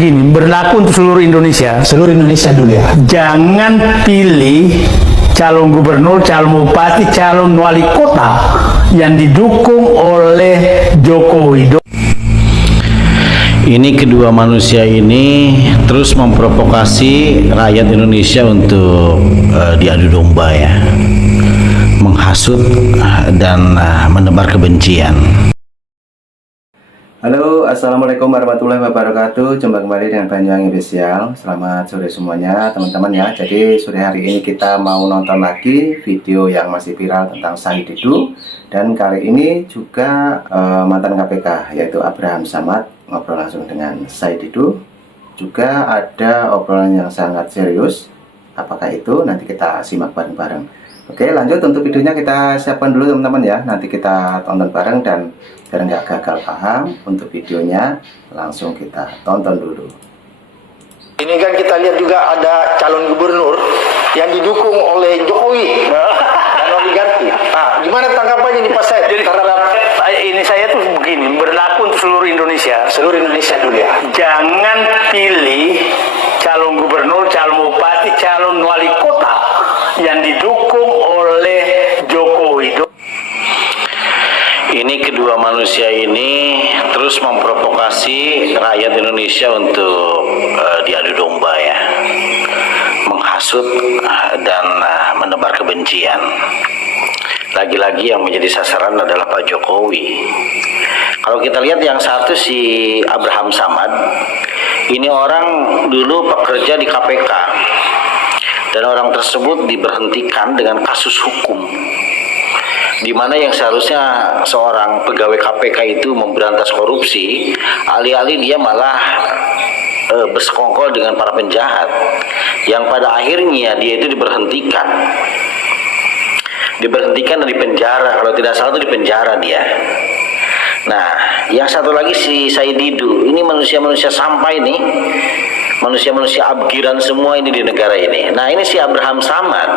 Gini, berlaku untuk seluruh Indonesia. Seluruh Indonesia dulu ya. Jangan pilih calon gubernur, calon bupati, calon wali kota yang didukung oleh Joko Widodo. Ini kedua manusia ini terus memprovokasi rakyat Indonesia untuk diadu domba ya, menghasut dan menebar kebencian. Halo, assalamualaikum warahmatullahi wabarakatuh. Jumpa kembali dengan Banyuwangi Official. Selamat sore semuanya teman-teman ya. Jadi sore hari ini kita mau nonton lagi video yang masih viral tentang Said Didu. Dan kali ini juga mantan KPK yaitu Abraham Samad ngobrol langsung dengan Said Didu. Juga ada obrolan yang sangat serius. Apakah itu? Nanti kita simak bareng-bareng. Oke, lanjut untuk videonya kita siapkan dulu teman-teman ya. Nanti kita tonton bareng dan biar nggak gagal paham, untuk videonya langsung kita tonton dulu. Ini kan kita lihat juga ada calon gubernur yang didukung oleh Jokowi dan oligarki. Nah, gimana tanggapannya nih Pak Said? Jadi ini saya tuh begini, berlaku untuk seluruh Indonesia. Seluruh Indonesia dulu ya. Jangan pilih calon gubernur, calon bupati, calon wali kota yang didukung oleh Joko Widodo. Ini kedua manusia ini terus memprovokasi rakyat Indonesia untuk diadu domba ya, menghasut dan menebar kebencian. Lagi-lagi yang menjadi sasaran adalah Pak Jokowi. Kalau kita lihat yang satu si Abraham Samad, ini orang dulu pekerja di KPK dan orang tersebut diberhentikan dengan kasus hukum, di mana yang seharusnya seorang pegawai KPK itu memberantas korupsi, alih-alih dia malah bersekongkol dengan para penjahat, yang pada akhirnya dia itu diberhentikan dan dipenjara. Kalau tidak salah itu dipenjara dia. Nah, yang satu lagi si Said Didu, ini manusia-manusia sampah ini, manusia-manusia abgiran semua ini di negara ini. Nah, ini si Abraham Samad,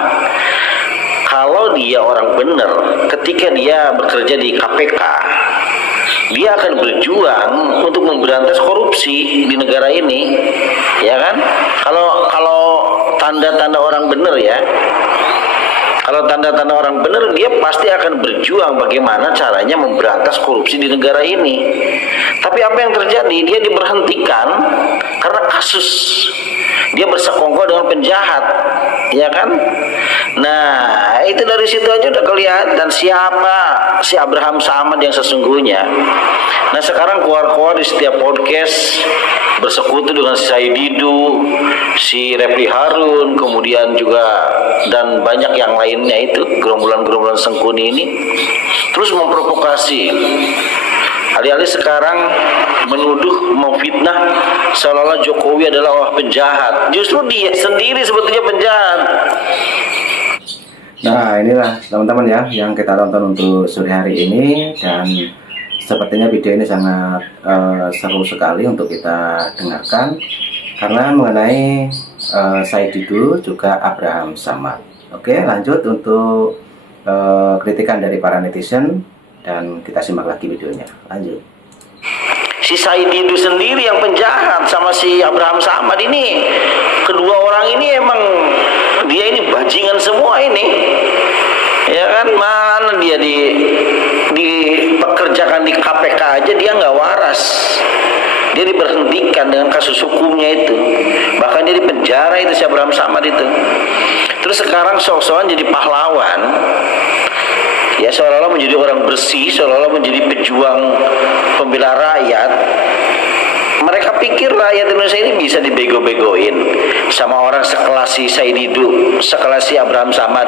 kalau dia orang benar, ketika dia bekerja di KPK, dia akan berjuang untuk memberantas korupsi di negara ini, ya kan? Kalau tanda-tanda orang benar ya, kalau tanda-tanda orang benar, dia pasti akan berjuang bagaimana caranya memberantas korupsi di negara ini. Tapi apa yang terjadi? Dia diberhentikan karena kasus. Dia bersekongkol dengan penjahat, ya kan? Nah, itu dari situ aja udah kelihatan siapa si Abraham Samad yang sesungguhnya. Nah, sekarang keluar-keluar di setiap podcast bersekutu dengan si Said Didu, si Refli Harun, kemudian juga dan banyak yang lainnya itu, gerombolan-gerombolan sengkuni ini terus memprovokasi. Alih-alih sekarang menuduh, memfitnah seolah-olah Jokowi adalah orang penjahat. Justru dia sendiri sebetulnya penjahat. Nah, inilah teman-teman ya yang kita tonton untuk sore hari ini, dan sepertinya video ini sangat seru sekali untuk kita dengarkan karena mengenai Said Didu juga Abraham Samad. Oke, lanjut untuk kritikan dari para netizen dan kita simak lagi videonya. Lanjut. Si Said Didu sendiri yang penjahat sama si Abraham Samad ini, kedua orang ini emang dia ini bajingan semua ini, ya kan? Mana dia dipekerjakan di KPK aja dia nggak waras, dia diberhentikan dengan kasus hukumnya itu, bahkan dia dipenjara itu si Abraham Samad itu. Terus sekarang sok-sokan jadi pahlawan, ya seolah-olah menjadi orang bersih, seolah-olah menjadi pejuang pembela rakyat. Mereka pikir rakyat Indonesia ini bisa dibego-begoin sama orang sekelas si Said Didu, sekelas si Abraham Samad.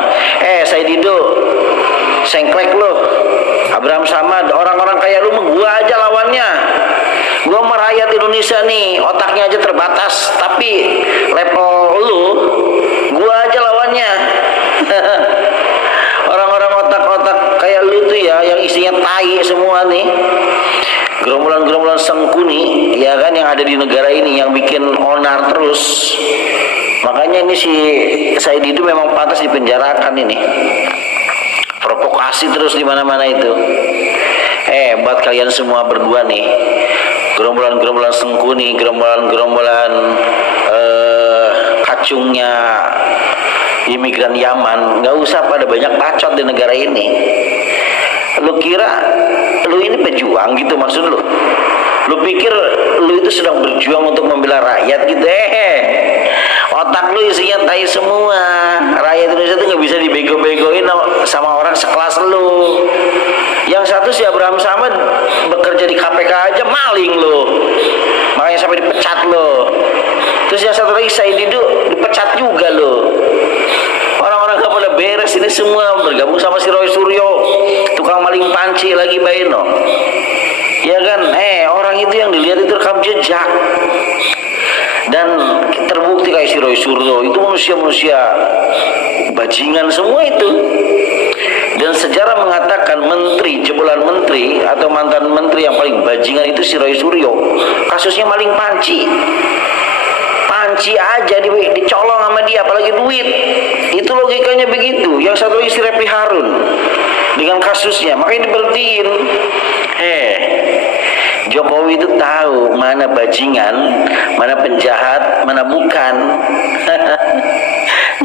Said Didu, sengklek lo. Abraham Samad, orang-orang kayak lu mah gua aja lawannya. Gua mah rakyat Indonesia nih, otaknya aja terbatas, tapi level lu, gua aja lawannya. Orang-orang otak-otak kayak lu tuh ya, yang isinya tai semua nih, gerombolan-gerombolan sengkuni, ya kan, yang ada di negara ini, yang bikin onar terus. Makanya ini si Said Didu memang pantas dipenjarakan ini. Provokasi terus di mana-mana itu. Buat kalian semua berdua nih, gerombolan-gerombolan Sengkuni, gerombolan-gerombolan kacungnya imigran Yaman, nggak usah pada banyak bacot di negara ini. Lu kira lu ini pejuang gitu maksud lu? Lu pikir lu itu sedang berjuang untuk membela rakyat gitu? Otak lu isinya tai semua. Rakyat Indonesia itu nggak bisa dibego-begoin sama orang sekelas lu. Yang satu si Abraham Samad bekerja di KPK aja maling lu, makanya sampai dipecat lo. Terus yang satu lagi Said Didu dipecat juga lo. Orang-orang gak pada beres ini semua bergabung sama si Roy Suryo, tukang maling panci lagi Baino. Ya kan, orang itu yang dilihat itu rekam jejak. Dan terbukti kayak si Roy Suryo itu manusia-manusia bajingan semua itu. Dan sejarah mengatakan menteri, jebolan menteri atau mantan menteri yang paling bajingan itu si Roy Suryo. Kasusnya maling panci. Panci aja dicolong sama dia, apalagi duit. Itu logikanya begitu. Yang satu lagi si Refli Harun dengan kasusnya, makanya diberhentiin. Jokowi itu tahu mana bajingan, mana penjahat, mana bukan.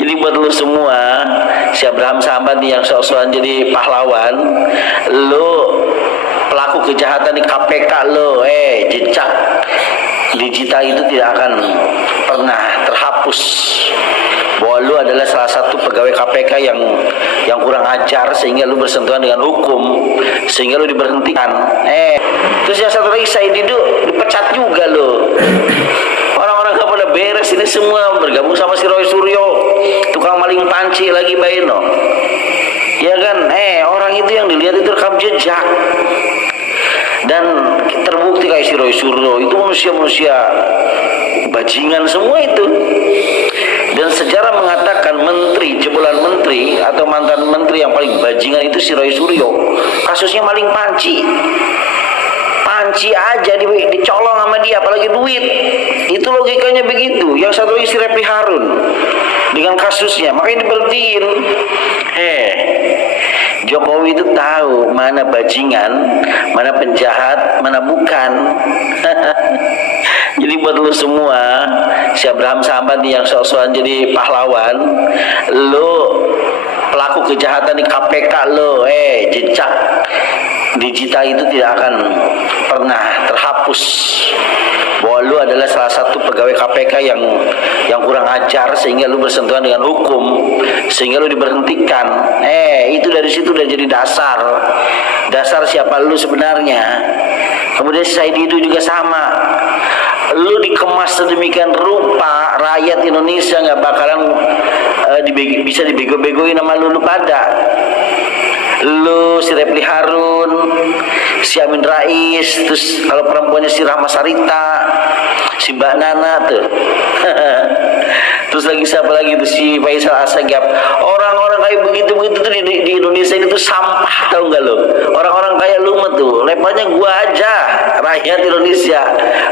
Jadi buat lu semua, si Abraham Samad yang sok-sokan jadi pahlawan, lu pelaku kejahatan di KPK lo, jejak digital itu tidak akan pernah terhapus. Bahwa lu adalah salah satu pegawai KPK yang kurang ajar sehingga lu bersentuhan dengan hukum, sehingga lu diberhentikan. Terus yang satu lagi Said Didu dipecat juga lo. Orang-orang gak pada beres ini semua bergabung sama si Roy Suryo, tukang maling panci lagi Baino. Ya kan, orang itu yang dilihat itu rekam jejak. Dan terbukti kayak si Roy Suryo itu manusia-manusia bajingan semua itu. Dan sejarah mengatakan menteri, jebolan menteri atau mantan menteri yang paling bajingan itu si Roy Suryo. Kasusnya maling panci. Panci aja dicolong sama dia, apalagi duit. Itu logikanya begitu. Yang satu lagi si Refli Harun dengan kasusnya, makanya diberhentiin. Jokowi itu tahu mana bajingan, mana penjahat, mana bukan. Jadi buat lu semua, si Abraham Samad yang sok-sokan jadi pahlawan, lu pelaku kejahatan di KPK lo, jejak digital itu tidak akan pernah terhapus. Bahwa lu adalah salah satu pegawai KPK yang kurang ajar sehingga lu bersentuhan dengan hukum, sehingga lu diberhentikan. Itu dari situ udah jadi dasar siapa lu sebenarnya. Kemudian Said Didu juga sama. Lu dikemas sedemikian rupa, rakyat Indonesia nggak bakalan bisa dibego-begoin sama lu pada. Lu si Refli Harun, si Amin Rais, terus kalau perempuannya si Rahma Sarita, si Mbak Nana tuh. Terus lagi siapa lagi tuh si Faisal Asagab. Orang-orang kayak begitu-begitu tuh di Indonesia itu sampah, tahu nggak lo? Orang-orang kayak lu mah tuh levelnya gua aja, rakyat Indonesia.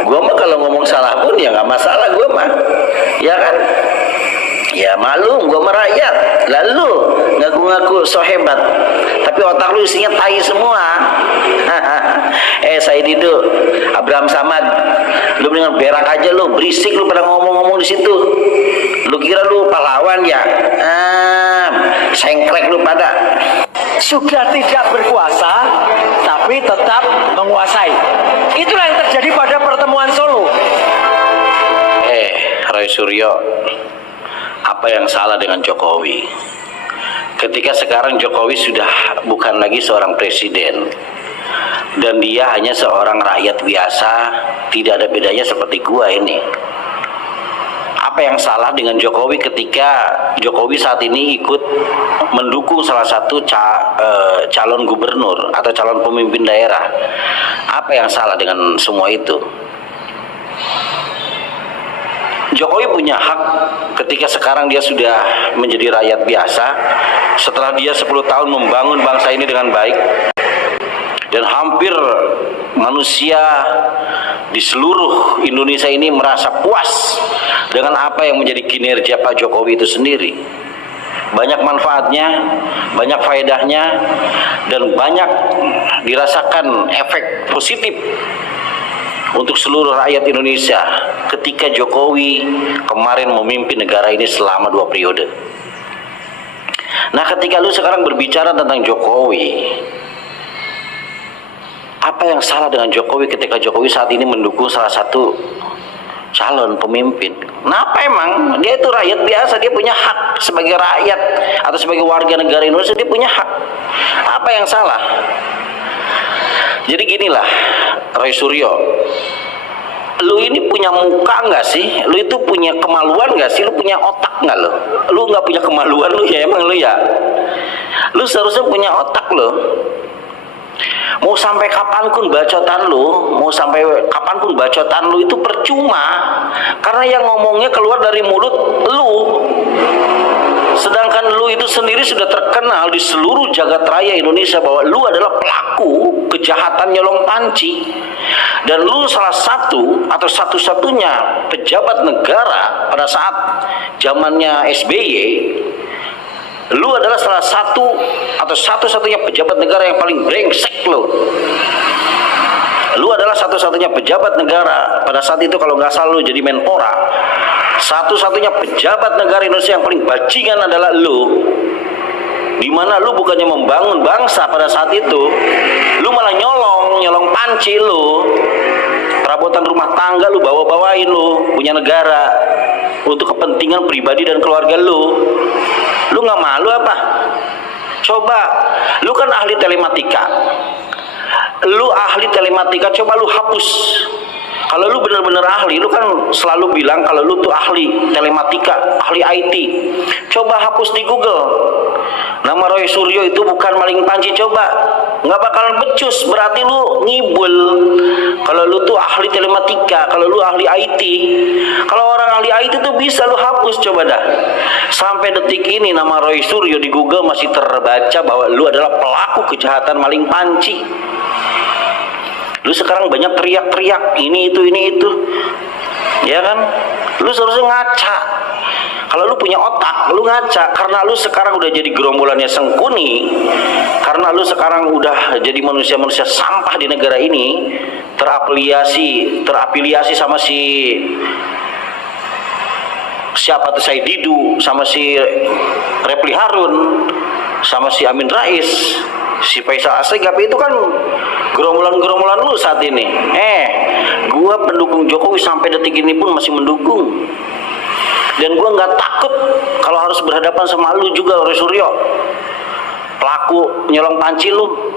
Gua mah kalau ngomong salah pun ya nggak masalah gua mah, ya kan? Ya malu, gua mah rakyat. Lalu ngaku-ngaku so hebat, tapi otak lu isinya tai semua. Said Didu, Abraham Samad, lu mendingan berak aja lu, berisik lu pada ngomong-ngomong di situ. Lu kira lu pahlawan ya? Sengklek lu pada. Sudah tidak berkuasa, tapi tetap menguasai. Itulah yang terjadi pada pertemuan Solo. Roy Suryo, apa yang salah dengan Jokowi? Ketika sekarang Jokowi sudah bukan lagi seorang presiden dan dia hanya seorang rakyat biasa, tidak ada bedanya seperti gua ini. Apa yang salah dengan Jokowi ketika Jokowi saat ini ikut mendukung salah satu calon gubernur atau calon pemimpin daerah? Apa yang salah dengan semua itu? Jokowi punya hak ketika sekarang dia sudah menjadi rakyat biasa, setelah dia 10 tahun membangun bangsa ini dengan baik, dan hampir manusia di seluruh Indonesia ini merasa puas dengan apa yang menjadi kinerja Pak Jokowi itu sendiri. Banyak manfaatnya, banyak faedahnya, dan banyak dirasakan efek positif untuk seluruh rakyat Indonesia ketika Jokowi kemarin memimpin negara ini selama 2 periode. Nah, ketika lu sekarang berbicara tentang Jokowi, apa yang salah dengan Jokowi ketika Jokowi saat ini mendukung salah satu calon pemimpin? Kenapa emang? Dia itu rakyat biasa, dia punya hak sebagai rakyat atau sebagai warga negara Indonesia, dia punya hak. Apa yang salah? Jadi ginilah, Roy Suryo, lu ini punya muka nggak sih? Lu itu punya kemaluan nggak sih? Lu punya otak nggak lo? Lu nggak punya kemaluan lu ya, emang lu ya? Lu seharusnya punya otak lo. Mau sampai kapanpun bacotan lu itu percuma, karena yang ngomongnya keluar dari mulut lu. Sedangkan lu itu sendiri sudah terkenal di seluruh jagat raya Indonesia bahwa lu adalah pelaku kejahatan nyolong panci, dan lu salah satu atau satu-satunya pejabat negara pada saat zamannya SBY. Lu adalah salah satu atau satu-satunya pejabat negara yang paling brengsek lo. Lu adalah satu-satunya pejabat negara pada saat itu, kalau nggak salah lu jadi Menpora. Satu-satunya pejabat negara Indonesia yang paling bajingan adalah lu. Dimana lu bukannya membangun bangsa pada saat itu, lu malah nyolong panci lu. Perabotan rumah tangga lu bawa-bawain lu, punya negara untuk kepentingan pribadi dan keluarga lu. Lu nggak malu apa? Coba, lu kan ahli telematika. Coba lu hapus. Kalau lu bener-bener ahli, lu kan selalu bilang kalau lu tuh ahli telematika, ahli IT. Coba hapus di Google. Nama Roy Suryo itu bukan maling panci, coba. Nggak bakalan becus, berarti lu ngibul. Kalau lu tuh ahli telematika, kalau lu ahli IT. Kalau orang ahli IT tuh bisa lu hapus, coba dah. Sampai detik ini nama Roy Suryo di Google masih terbaca bahwa lu adalah pelaku kejahatan maling panci. Lu sekarang banyak teriak-teriak ini itu, ya kan? Lu seharusnya ngaca. Kalau lu punya otak, lu ngaca. Karena lu sekarang udah jadi gerombolannya Sengkuni, karena lu sekarang udah jadi manusia-manusia sampah di negara ini, terafiliasi sama siapa tuh, Said Didu, sama si Repli Harun, sama si Amin Rais, si Faisal Asegaf, itu kan gerombolan lu saat ini. Gua pendukung Jokowi sampai detik ini pun masih mendukung. Dan gua nggak takut kalau harus berhadapan sama lu juga, Roy Suryo. Pelaku nyolong panci lu,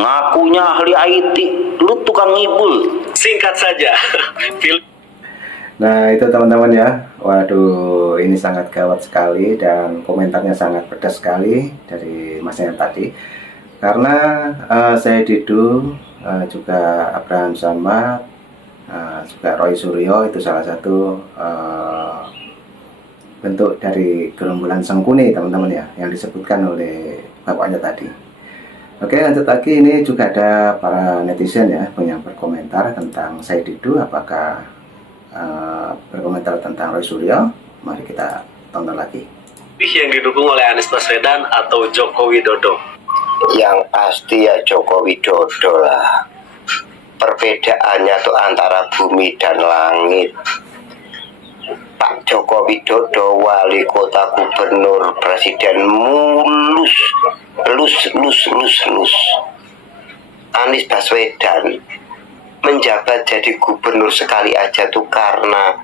ngakunya ahli IT, lu tukang ngibul. Singkat saja. Nah itu teman-teman ya, waduh ini sangat gawat sekali dan komentarnya sangat pedas sekali dari masnya tadi. Karena saya Didu, juga Abraham Samad, juga Roy Suryo itu salah satu bentuk dari gerombolan Sengkuni teman-teman ya, yang disebutkan oleh bapaknya tadi. Oke, lanjut lagi, ini juga ada para netizen ya yang berkomentar tentang saya Didu, apakah berkomentar tentang Roy Suryo. Mari kita tonton lagi. Yang didukung oleh Anies Baswedan atau Joko Widodo? Yang pasti ya Joko Widodo lah. Perbedaannya tuh antara bumi dan langit. Pak Joko Widodo wali kota, gubernur, presiden mulus. Anies Baswedan menjabat jadi gubernur sekali aja tuh karena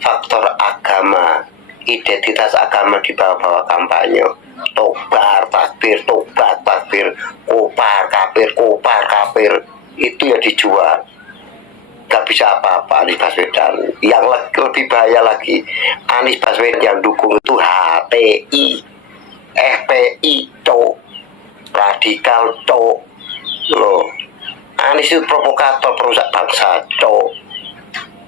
faktor agama, identitas agama dibawa-bawa kampanye. Tobar takbir, kopar kafir, itu ya dijual. Gak bisa apa-apa Anies Baswedan. Yang lebih bahaya lagi, Anies Baswedan yang dukung itu HTI, FPI, radikal, loh. Anies itu provokator, perusak bangsa,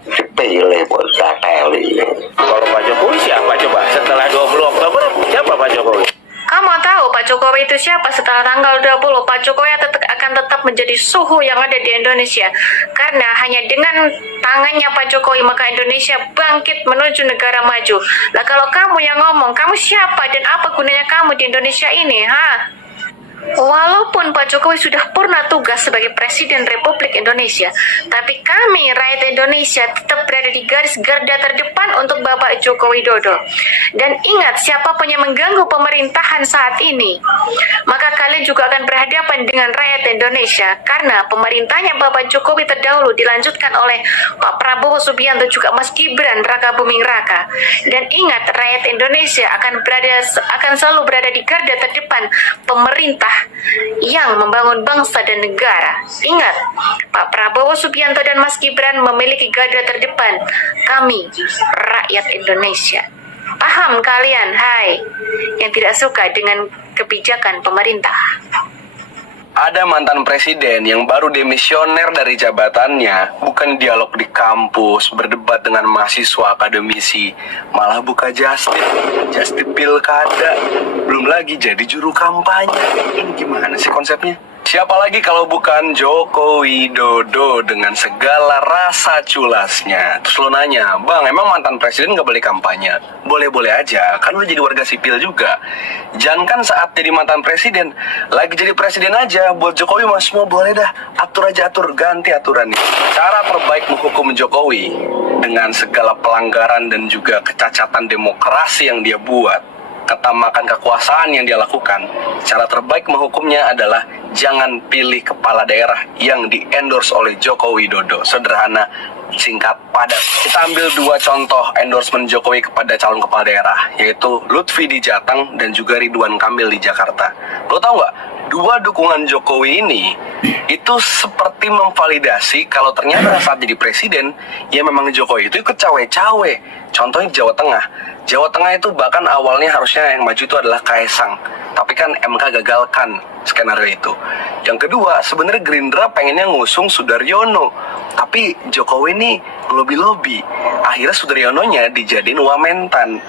dipilih buat gateli. Kalau Pak Jokowi siapa coba? Setelah 20 Oktober siapa Pak Jokowi? Kamu tahu Pak Jokowi itu siapa? Setelah tanggal 20, Pak Jokowi akan tetap menjadi suhu yang ada di Indonesia. Karena hanya dengan tangannya Pak Jokowi, maka Indonesia bangkit menuju negara maju. Lah kalau kamu yang ngomong, kamu siapa dan apa gunanya kamu di Indonesia ini, ha? Walaupun Pak Jokowi sudah purna tugas sebagai Presiden Republik Indonesia, tapi kami rakyat Indonesia tetap berada di garis garda terdepan untuk Bapak Joko Widodo. Dan ingat, siapapun yang mengganggu pemerintahan saat ini, maka kalian juga akan berhadapan dengan rakyat Indonesia, karena pemerintahnya Bapak Jokowi terdahulu dilanjutkan oleh Pak Prabowo Subianto juga Mas Gibran Raka Buming Raka. Dan ingat, rakyat Indonesia akan selalu berada di garda terdepan pemerintah yang membangun bangsa dan negara. Ingat, Pak Prabowo Subianto dan Mas Gibran memiliki garda terdepan kami, rakyat Indonesia. Paham kalian, hai, yang tidak suka dengan kebijakan pemerintah? Ada mantan presiden yang baru demisioner dari jabatannya, bukan dialog di kampus, berdebat dengan mahasiswa akademisi, malah buka justip pilkada, belum lagi jadi juru kampanye. Ini gimana sih konsepnya? Siapa lagi kalau bukan Joko Widodo dengan segala rasa culasnya. Terus lo nanya, bang, emang mantan presiden gak boleh kampanye? Boleh-boleh aja, kan udah jadi warga sipil juga. Jangan kan saat jadi mantan presiden, lagi jadi presiden aja, buat Jokowi mas semua boleh dah, atur aja, ganti aturannya. Cara terbaik menghukum Jokowi dengan segala pelanggaran dan juga kecacatan demokrasi yang dia buat, ketamakan kekuasaan yang dia lakukan, cara terbaik menghukumnya adalah jangan pilih kepala daerah yang di-endorse oleh Joko Widodo. Sederhana, singkat, padat. Kita ambil dua contoh endorsement Jokowi kepada calon kepala daerah, yaitu Lutfi di Jateng dan juga Ridwan Kamil di Jakarta. Lo tau nggak? Dua dukungan Jokowi ini itu seperti memvalidasi kalau ternyata saat jadi presiden, ya memang Jokowi itu ikut cawe-cawe. Contohnya Jawa Tengah. Jawa Tengah itu bahkan awalnya harusnya yang maju itu adalah Kaesang, tapi kan MK gagalkan skenario itu. Yang kedua, sebenarnya Gerindra pengennya ngusung Sudaryono, tapi Jokowi ini lobby-lobby. Akhirnya Sudaryononya dijadiin Wamentan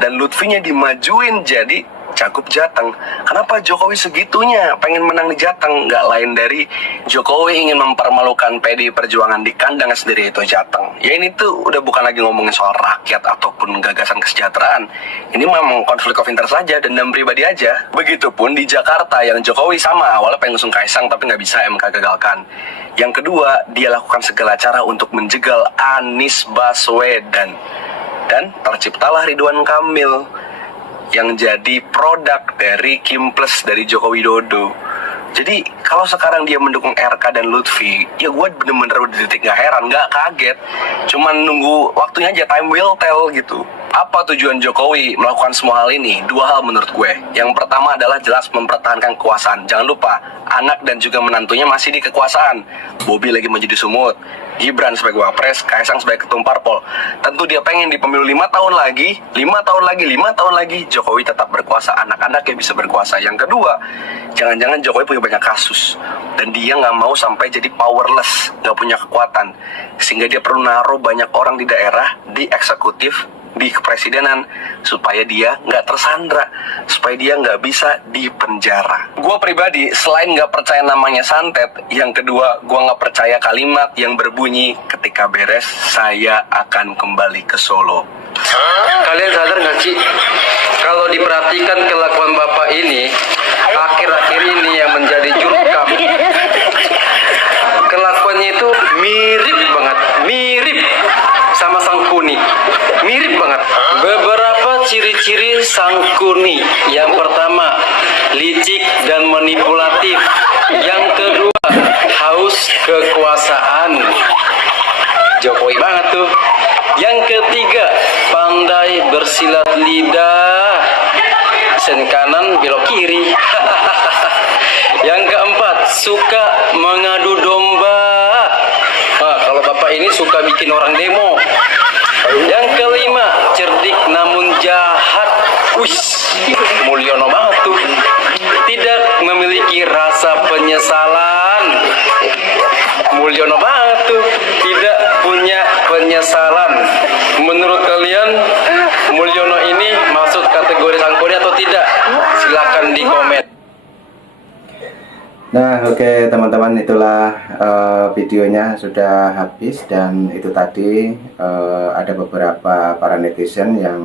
dan Lutfinya dimajuin jadi Cagup Jateng. Kenapa Jokowi segitunya pengen menang di Jateng? Nggak lain dari Jokowi ingin mempermalukan PDI Perjuangan di kandang sendiri, itu Jateng. Ya ini tuh udah bukan lagi ngomongin soal rakyat ataupun gagasan kesejahteraan. Ini memang konflik of interest saja, dendam pribadi aja. Begitupun di Jakarta yang Jokowi sama, awalnya pengen ngusung Kaesang tapi nggak bisa, MK gagalkan. Yang kedua, dia lakukan segala cara untuk menjegal Anies Baswedan. Dan terciptalah Ridwan Kamil yang jadi produk dari Kim Plus dari Joko Widodo. Jadi kalau sekarang dia mendukung RK dan Lutfi, ya gue bener-bener udah detik gak heran, gak kaget. Cuman nunggu waktunya aja, time will tell gitu. Apa tujuan Jokowi melakukan semua hal ini? Dua hal menurut gue. Yang pertama adalah jelas mempertahankan kekuasaan. Jangan lupa, anak dan juga menantunya masih di kekuasaan. Bobi lagi menjadi sumut, Gibran sebagai wapres, Kaesang sebagai ketum parpol. Tentu dia pengen di pemilu 5 tahun lagi, 5 tahun lagi, Jokowi tetap berkuasa, anak-anaknya bisa berkuasa. Yang kedua, jangan-jangan Jokowi punya banyak kasus dan dia nggak mau sampai jadi powerless, nggak punya kekuatan, sehingga dia perlu naruh banyak orang di daerah, di eksekutif, di kepresidenan, supaya dia nggak tersandra, supaya dia nggak bisa dipenjara. Gue pribadi, selain nggak percaya namanya santet, yang kedua, gue nggak percaya kalimat yang berbunyi ketika beres, saya akan kembali ke Solo. Kalian sadar nggak sih, kalau diperhatikan kelakuan bapak ini, akhir-akhir ini yang menjadi jurkam, kelakuannya itu mirip banget, mirip sama Sangkuni, mirip banget. Beberapa ciri-ciri Sangkuni: yang pertama, licik dan manipulatif; yang kedua, haus kekuasaan, Jokowi banget tuh; yang ketiga, pandai bersilat lidah, sen kanan belok kiri. Yang keempat, suka mengadu domba. Nah, kalau bapak ini suka bikin orang demo. Yang kelima, cerdik namun jahat. Wih, Mulyono banget tuh. Tidak memiliki rasa penyesalan. Mulyono banget tuh. Tidak punya penyesalan. Menurut kalian, Mulyono ini masuk kategori Sangkuni atau tidak? Silakan di komen. Nah, oke teman-teman, itulah videonya sudah habis. Dan itu tadi ada beberapa para netizen yang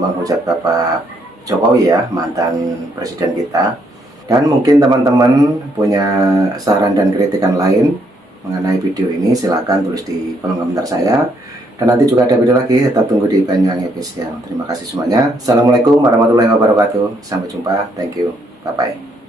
menghujat Bapak Jokowi ya, mantan presiden kita. Dan mungkin teman-teman punya saran dan kritikan lain mengenai video ini, silahkan tulis di kolom komentar saya. Dan nanti juga ada video lagi, tetap tunggu di Banyuwangi Official. Terima kasih semuanya. Assalamualaikum warahmatullahi wabarakatuh. Sampai jumpa. Thank you. Bye-bye.